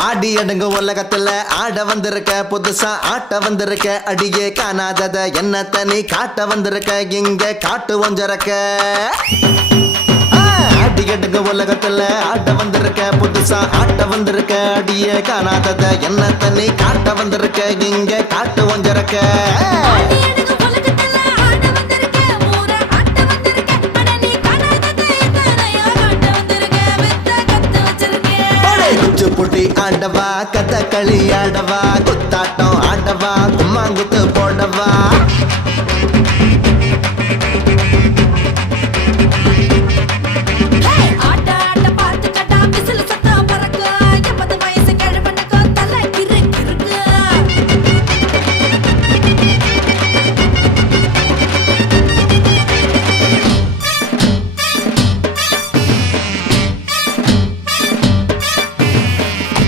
ஆடி அடுங்க உலகத்துல ஆட வந்திருக்க புதுசா ஆட்ட வந்திருக்க அடியே காணாதத என்ன தனி காட்ட வந்திருக்க இங்க காட்டு ஒஞ்சரக்க ஆடி அடுங்க உலகத்துல ஆட்ட வந்திருக்க புதுசா ஆட்ட வந்திருக்க அடியே காணாதத என்ன தனி காட்ட வந்திருக்க இங்க காட்டு ஒஞ்சரக்க புட்டி ஆடவா கதகளி ஆடவா குத்தாட்டம் ஆடவா